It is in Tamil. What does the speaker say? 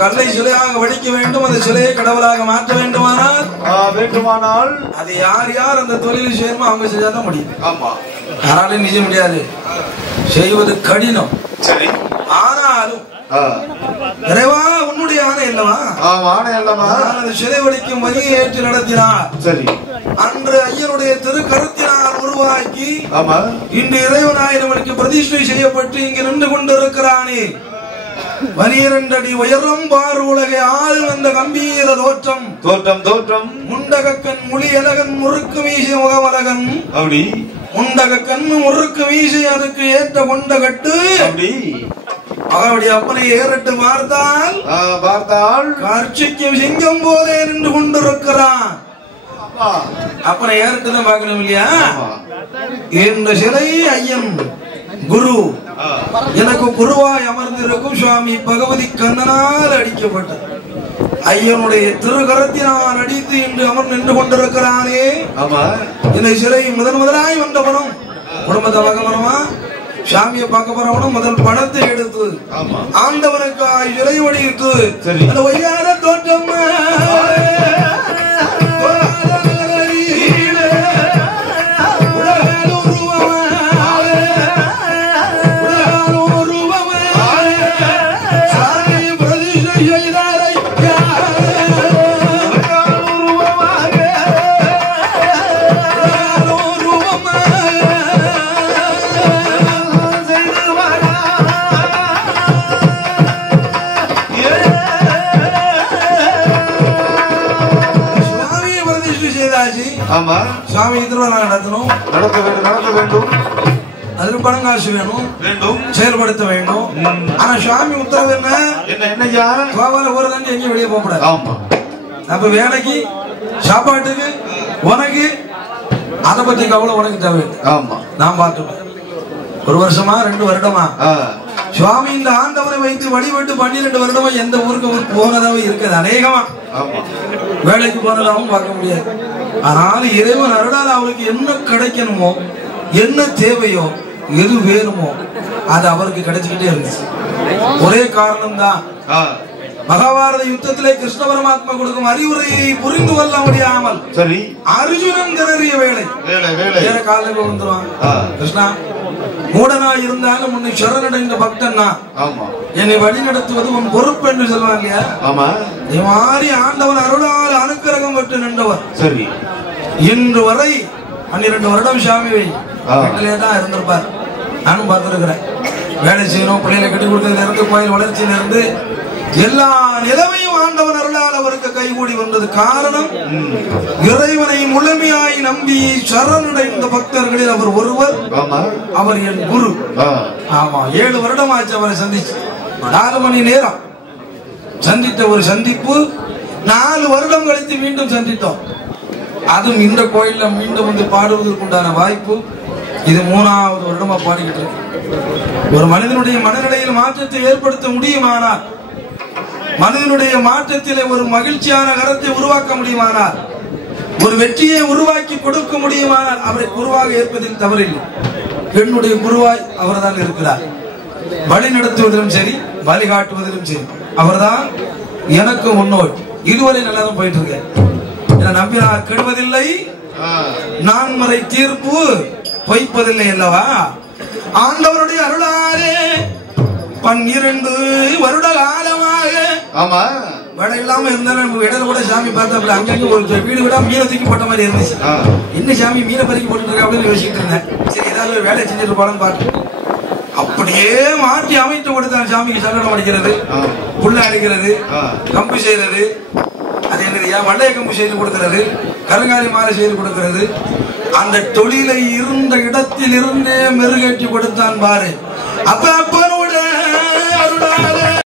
கல்லை சிலையாக வடிக்க வேண்டும், அந்த சிலையை கடவுளாக மாற்ற வேண்டுமானால் அது யார் யார் அந்த தொழில் செய்யணுமோ அவங்க செஞ்சாதான் முடியும். யாராலும் நிச்சய முடியாது, செய்வது கடினம். சரி, ஆனாலும் இறைவா உன்னுடைய ஆணை அல்லவா, அந்த சிலை வடிக்கும் வரியை ஏற்று நடத்தினார். சரி, அன்று ஐயனுடைய திருக்கருத்தினால் உருவாக்கி இன்று இறைவனாயிரமணிக்கு பிரதிஷ்டை செய்யப்பட்டு இங்கு நின்று கொண்டிருக்கிறானே. 12 அடி உயரம் பார் உலகை ஆள் வந்த கம்பீர தோற்றம் முண்டகக்கண் முழியழகன் முறுக்கு மீசை முகமலகன் முண்டகக்கண் முறுக்கு மீசை அதுக்கு ஏற்ற கொண்ட கட்டு அவருடைய அப்பனை ஏறிட்டு பார்த்தால் காட்சிக்கும் சிங்கம் போதே நின்று கொண்டிருக்கிறான். அப்பனை ஏறிட்டுதான் பார்க்கணும் இல்லையா? இந்த சிலை ஐயன் குரு, எனக்கு குருவாய் அமர்ந்திருக்கும் சுவாமி பகவதி கண்ணனால் அடிக்கப்பட்டது. ஐயனுடைய திருகரத்தினால் அடித்து இன்று அமர் நின்று கொண்டிருக்கிறானே. இந்த சிலை முதலாய் வந்தவனும் குடும்பத்தை பார்க்க போறோமா, சாமியை பார்க்க போறவனும் முதல் படத்தை எடுத்து ஆண்டவனுக்கு சிலை வடித்து அந்த ஒய்யார தோற்றம் சாமி திருவிழா நடத்த வேண்டும், அதுக்கு பணம் காசு வேணும், செயல்படுத்த வேண்டும். ஆனா சாமி உத்தரவு என்ன, கோவால ஒரு தாண்டி எங்கேயும் வெளியே போக கூடாது. அப்ப வேலைக்கு சாப்பாட்டுக்கு உனக்கு அதை பத்தி கவலை உனக்கு தேவை. நான் பார்த்துட்டேன். 1 வருஷமா 2 வருடமா சுவாமி இந்த ஆண்டவனை வைத்து வழிபட்டு 12 வருடமா எந்த ஊருக்கு போனதாவே இருக்காது. அநேகமா வேலைக்கு போனதாகவும் பார்க்க முடியாது. ஆனால் இறைவன் அருளால் அவருக்கு என்ன கிடைக்கணுமோ, என்ன தேவையோ, எது வேணுமோ அது அவருக்கு கிடைச்சுக்கிட்டே இருந்துச்சு. ஒரே காரணம் தான், மகாபாரத யுத்தத்திலே கிருஷ்ண பரமாத்மா கொடுக்கும் அறிவுரையை புரிந்து கொள்ள முடியாமல் அர்ஜுனன் திணறிய வேலை வேற காலையில் வந்துருவான். கிருஷ்ணா, மூடனா இருந்தாலும் உன்னை சரணடைந்த பக்தன்னா என்னை வழி நடத்துவது உன் பொறுப்பு என்று சொல்லுவாங்க இல்லையா? இது மாதிரி ஆண்டவன் அருளால் அனுக்கிரகம் பெற்று நின்றவர். சரி, இன்று வரை 12 வருடம் சாமி வீட்டிலே தான் இருந்திருப்பார். நானும் பார்த்திருக்கிறேன். வேலை செய்யணும், பிள்ளைகளை கட்டி கொடுத்ததுல இருந்து கோயில் வளர்ச்சியில இருந்து எல்லா நிலைமையும் ஆண்டவன் அருளால் அவருக்கு கைகூடி வந்தது. காரணம், இறைவனை முழுமையாய் நம்பி சரணடைந்த பக்தர்களில் அவர் ஒருவர். அவர் என் குரு. ஆமா, 7 வருடம் ஆச்சு அவரை சந்திச்சு. 4 மணி நேரம் சந்தித்த ஒரு சந்திப்பு 4 வருடம் கழித்து மீண்டும் சந்தித்தோம். அதுவும் இந்த கோயில்ல மீண்டும் வந்து பாடுவதற்கு உண்டான வாய்ப்பு. இது 3வது வருடமா பாடிக்கிட்டு இருக்கு. ஒரு மனிதனுடைய மனநிலையில் மாற்றத்தை ஏற்படுத்த முடியுமானால், மனிதனுடைய மாற்றத்திலே ஒரு மகிழ்ச்சியான கரத்தை உருவாக்க முடியுமானால், ஒரு வெற்றியை உருவாக்கி கொடுக்க முடியுமானால் அவரை குருவாக ஏற்பதில் தவறில்லை. என்னுடைய குருவாய் அவர் தான் இருக்கிறார். வழி நடத்துவதிலும் சரி, வழிகாட்டுவதிலும் சரி அவர்தான் எனக்கு முன்னோடி. இதுவரை நல்லா தான் போயிட்டு இருக்கேன். நம்பினார் கெடுவதில்லை, நான்மறை தீர்ப்பு பொய்ப்பதில்லை அல்லவா? ஆண்டவருடைய அருளாலே 12 வருட காலமாக வேலை இல்லாம இருந்தாலும் இடையில கூட சாமி பார்த்தா அங்கங்க ஒரு வீடு விட மீனை தூக்கி போட்ட மாதிரி இருந்துச்சு. என்ன சாமி மீனை பறிக்க போட்டு இருக்க அப்படின்னு யோசிச்சுட்டு இருந்தேன். சரி, ஏதாவது ஒரு வேலை செஞ்சுட்டு போலன்னு பார்த்து அப்படியே மாற்றி அமைத்து கொடுத்தான். சாமிக்கு சங்கடம் அடிக்கிறது, புள்ள அடிக்கிறது, கம்பு செய்யறது, அது என்னது வளைய கம்பு செய்து கொடுக்கிறது, கருங்காலி மாலை செய்து கொடுக்கிறது. அந்த தொழிலை இருந்த இடத்தில் இருந்தே மெருகேற்றி கொடுத்தான் பாரு. அப்ப அப்பனோட அருளா